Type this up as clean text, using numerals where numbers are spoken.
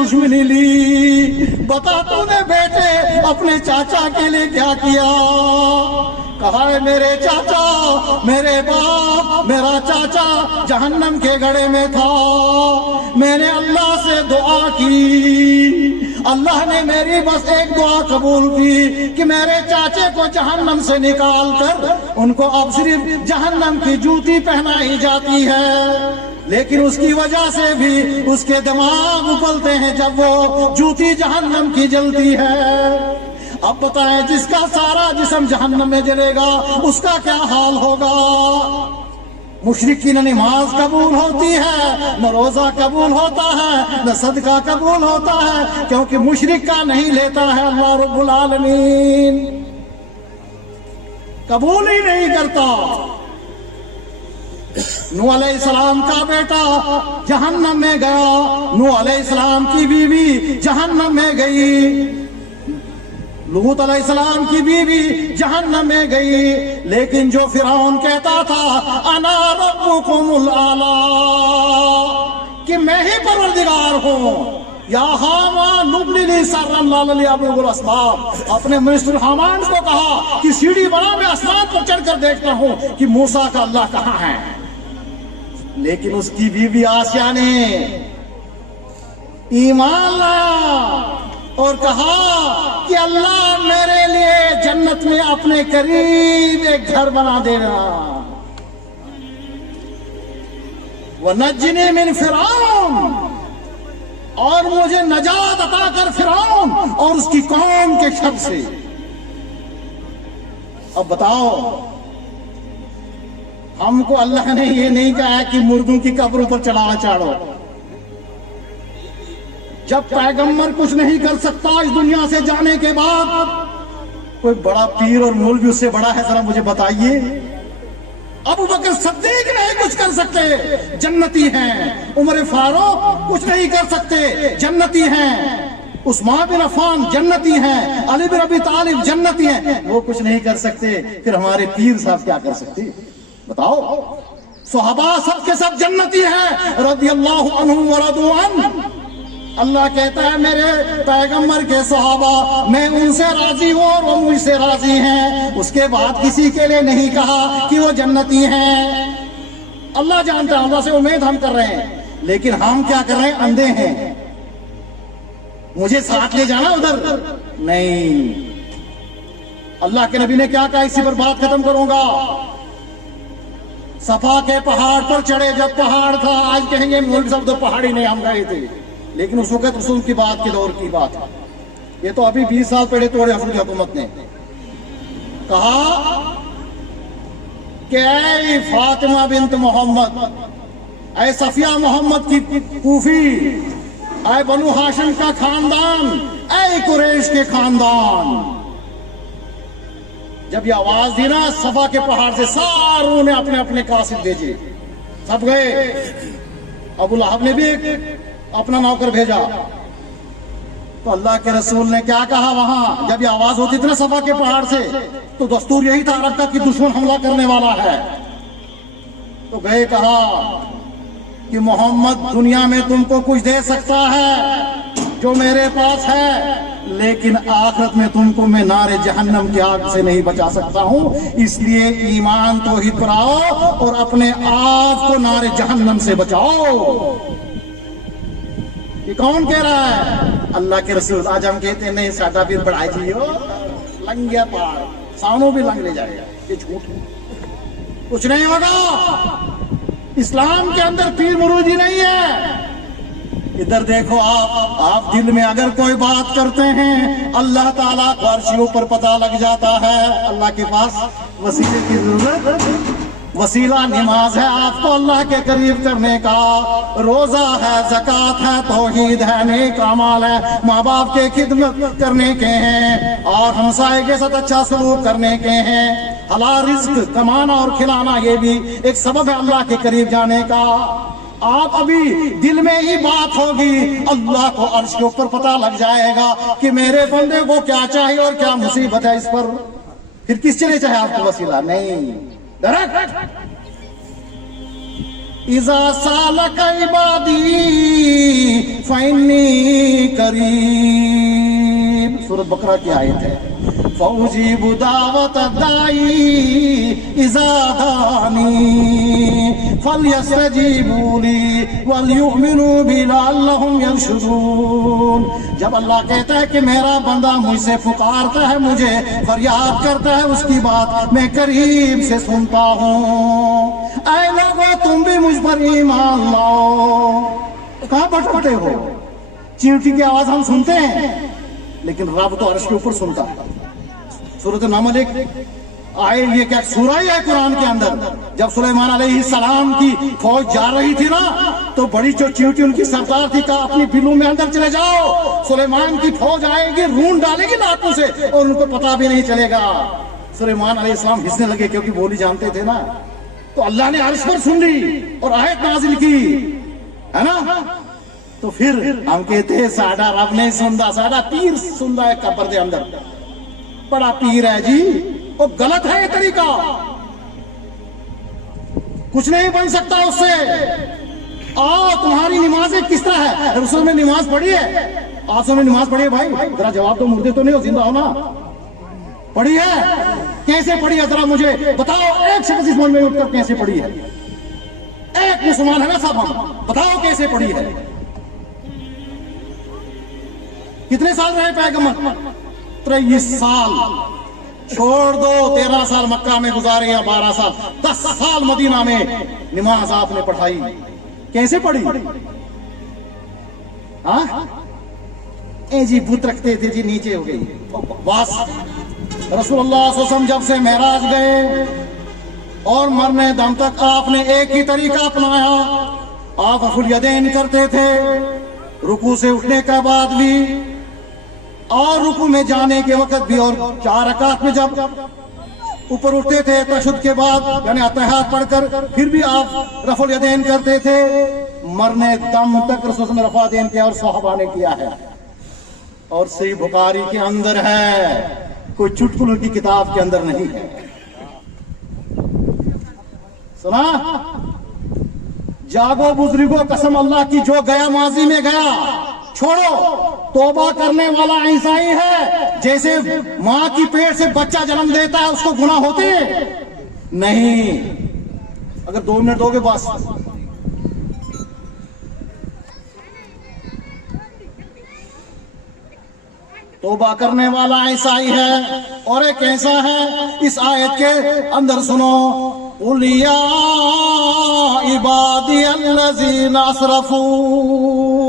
دشمنی لی؟ بتا تو نے بیٹے اپنے چاچا کے لیے کیا کیا؟ کہا ہے میرے چاچا، میرے باپ، میرا چاچا جہنم کے گڑھے میں تھا، میں نے اللہ سے دعا کی، اللہ نے میری بس ایک دعا قبول کی کہ میرے چاچے کو جہنم سے نکال کر ان کو اب صرف جہنم کی جوتی پہنائی جاتی ہے، لیکن اس کی وجہ سے بھی اس کے دماغ ابلتے ہیں جب وہ جوتی جہنم کی جلتی ہے۔ اب بتائیں جس کا سارا جسم جہنم میں جلے گا اس کا کیا حال ہوگا؟ مشرک کی نہ نماز قبول ہوتی ہے، نہ روزہ قبول ہوتا ہے، نہ صدقہ قبول ہوتا ہے، کیونکہ مشرک کا نہیں لیتا ہے اللہ رب العالمین، قبول ہی نہیں کرتا۔ نوح علیہ السلام کا بیٹا جہنم میں گیا، نوح علیہ السلام کی بیوی جہنم میں گئی، لوط علیہ السلام کی بیوی جہنم میں گئی، لیکن جو فرعون کہتا تھا انا ربکم الاعلی، کہ میں ہی پروردگار ہوں، یا حامان ابن لی سرا لعلی ابلغ الاسباب، اپنے منسٹر حامان کو کہا کہ سیڑھی بنا میں آسمان پر چڑھ کر دیکھتا ہوں کہ موسیٰ کا اللہ کہاں ہے، لیکن اس کی بیوی آسیہ نے ایمان لایا اور کہا کہ اللہ میرے لیے جنت میں اپنے قریب ایک گھر بنا دینا، وَنَجِّنِي مِن فِرْعَوْنَ، اور مجھے نجات عطا کر فرعون اور اس کی قوم کے شر سے۔ اب بتاؤ، ہم کو اللہ نے یہ نہیں کہا کہ مردوں کی قبروں پر چڑھاڑو، جب پیغمبر کچھ نہیں کر سکتا اس دنیا سے جانے کے بعد، کوئی بڑا پیر اور مولوی اس سے بڑا ہے؟ ذرا مجھے بتائیے۔ ابو بکر صدیق نہیں کچھ کر سکتے، جنتی ہیں، عمر فاروق کچھ نہیں کر سکتے، جنتی ہیں، عثمان بن عفان جنتی ہیں، علی بن ابی طالب جنتی ہیں، وہ کچھ نہیں کر سکتے، پھر ہمارے پیر صاحب کیا کر سکتے؟ بتاؤ۔ صحابہ سب کے سب جنتی ہیں، رضی اللہ عنہم ورضوا عنہ، اللہ کہتا ہے میرے پیغمبر کے صحابہ میں ان سے راضی ہوں اور وہ مجھ سے راضی ہیں، اس کے بعد کسی کے لیے نہیں کہا کہ وہ جنتی ہیں۔ اللہ جانتا ہے، اللہ سے امید ہم کر رہے ہیں، لیکن ہم کیا کر رہے ہیں؟ اندھے ہیں، مجھے ساتھ لے جانا ادھر نہیں۔ اللہ کے نبی نے کیا کہا؟ اسی پر بات ختم کروں گا۔ صفا کے پہاڑ پر چڑھے، جب پہاڑ تھا، آج کہیں گے ملک سب تو پہاڑی نہیں، ہم گئے تھے، لیکن اس وقت رسول کی بات کے دور کی بات ہے، یہ تو ابھی 20 سال پہلے توڑے حضور کی حکومت نے کہا کہ اے فاطمہ بنت محمد، اے صفیہ محمد کی پھوپھی، اے بنو ہاشم کا خاندان، اے قریش کے خاندان، جب یہ آواز دی نا صفا کے پہاڑ سے، ساروں نے اپنے اپنے قاصد بھیجے، سب گئے، ابو لہب نے بھی اپنا نوکر بھیجا، تو اللہ کے رسول نے کیا کہا وہاں جب یہ آواز ہوتی تھی نا صفا کے پہاڑ سے، تو دستور یہی تھا عرب کا کہ دشمن حملہ کرنے والا ہے، تو گئے کہا کہ محمد دنیا میں تم کو کچھ دے سکتا ہے جو میرے پاس ہے، لیکن آخرت میں تم کو میں نار جہنم کی آگ سے نہیں بچا سکتا ہوں، اس لیے ایمان توحید پر آؤ اور اپنے آپ کو نار جہنم سے بچاؤ۔ یہ کون کہہ رہا ہے؟ اللہ کے رسول۔ آج ہم کہتے ہیں نہیں ساڈا پیر بڑھائی جیو، لنگ گیا پہاڑ، سانوں بھی لنگ لے جائے گا، یہ جھوٹ ہے، کچھ نہیں ہوگا۔ اسلام کے اندر پیر مرودی نہیں ہے۔ ادھر دیکھو، آپ دل میں اگر کوئی بات کرتے ہیں اللہ تعالیٰ کو عرش کے اوپر پتہ لگ جاتا ہے۔ اللہ کے پاس وسیلے کی ضرورت، وسیلہ نماز ہے آپ کو اللہ کے قریب کرنے کا، روزہ ہے، زکوٰۃ ہے، توحید ہے، نیک اعمال ہے، ماں باپ کے خدمت کرنے کے ہیں اور ہمسائے کے ساتھ اچھا سلوک کرنے کے ہیں، حلال رزق کمانا اور کھلانا یہ بھی ایک سبب ہے اللہ کے قریب جانے کا۔ آپ ابھی دل میں ہی بات ہوگی، اللہ کو عرش کے اوپر پتہ لگ جائے گا کہ میرے بندے کو کیا چاہیے اور کیا مصیبت ہے اس پر، پھر کس چلے چاہے آپ کو وسیلہ نہیں۔ اذا سالک عبادی فإنی قریب، سورۃ بقرہ کی آیت ہے، فَأُجِيبُ دَعْوَةَ الدَّاعِي إِذَا دَعَانِي فَلْيَسْتَجِيبُوا لِي وَلْيُؤْمِنُوا بِي لَعَلَّهُمْ يَرْشُدُونَ۔ جب اللہ کہتا ہے کہ میرا بندہ مجھ سے پکارتا ہے، مجھے فریاد کرتا ہے، اس کی بات میں قریب سے سنتا ہوں۔ اے لوگوں تم بھی مجھ پر ایمان لاؤ۔ کہاں بھٹکتے ہو؟ چیونٹی کی آواز ہم سنتے ہیں لیکن رب تو عرش کے اوپر سنتا ہے۔ سورۃ النمل ایک آئے، یہ کیا سورہ ہے قرآن کے اندر، جب سلیمان علیہ السلام کی فوج جا رہی تھی نا تو بڑی جو چیونٹی ان کی سردار تھی، کہا اپنی بلوں میں اندر چلے جاؤ، سلیمان کی فوج آئے گی، رون ڈالے گی ناکوں سے اور ان کو پتہ بھی نہیں چلے گا۔ سلیمان علیہ السلام ہنسنے لگے کیونکہ بولی جانتے تھے نا، تو اللہ نے عرش پر سن لی اور آیت نازل کی، ہے نا۔ تو پھر ہم کہتے ہیں ساڈا رب نہیں سندا، ساڈا پیر سندا ہے قبر دے اندر، بڑا پیر ہے جی، وہ غلط ہے یہ طریقہ، کچھ نہیں بن سکتا اس سے۔ تمہاری نمازیں کس طرح ہے؟ رسول میں نماز پڑھی ہے؟ آسوں میں نماز پڑھی ہے بھائی؟ ذرا جواب دو، مردے تو نہیں ہو، زندہ ہو نا؟ پڑھی ہے؟ کیسے پڑھی ہے ذرا مجھے بتاؤ، ایک شخص اس ملک میں اٹھ کر کیسے پڑھی ہے؟ ایک مسلمان ہے نا سب، ہم بتاؤ کیسے پڑھی ہے؟ کتنے سال رہے پیغمبر؟ 23 سال، چھوڑ دو 13 سال مکہ میں گزارے یا 12 سال، 10 سال مدینہ میں نماز آپ نے پڑھائی، کیسے پڑھی؟ ہاں اے جی بت رکھتے تھے جی، نیچے ہو گئی بس۔ رسول اللہ صلی اللہ علیہ وسلم جب سے معراج گئے اور مرنے دم تک آپ نے ایک ہی طریقہ اپنایا، آپ رفع الیدین کرتے تھے، رکوع سے اٹھنے کے بعد بھی اور رکوع میں جانے کے وقت بھی، اور 4 رکعت میں جب اوپر اٹھتے تھے تشہد کے بعد یعنی اتحیات پڑھ کر پھر بھی آپ رفع الیدین کرتے تھے، مرنے دم تک رسول نے رفع الیدین کیا اور صحابہ نے کیا ہے، اور صحیح بخاری کے اندر ہے، کوئی چٹکلوں کی کتاب کے اندر نہیں ہے۔ سنا؟ جاگو بزرگوں قسم اللہ کی، جو گیا ماضی میں گیا، چھوڑو۔ توبہ کرنے والا ایسا ہی ہے جیسے ماں کی پیٹ سے بچہ جنم دیتا ہے، اس کو گناہ ہوتے ہیں؟ نہیں۔ اگر 2 منٹ دو گے بس۔ توبہ کرنے والا ایسا ہی ہے، اور ایک ایسا ہے اس آیت کے اندر سنو، قُلْ يَا عِبَادِيَ الَّذِينَ أَسْرَفُوا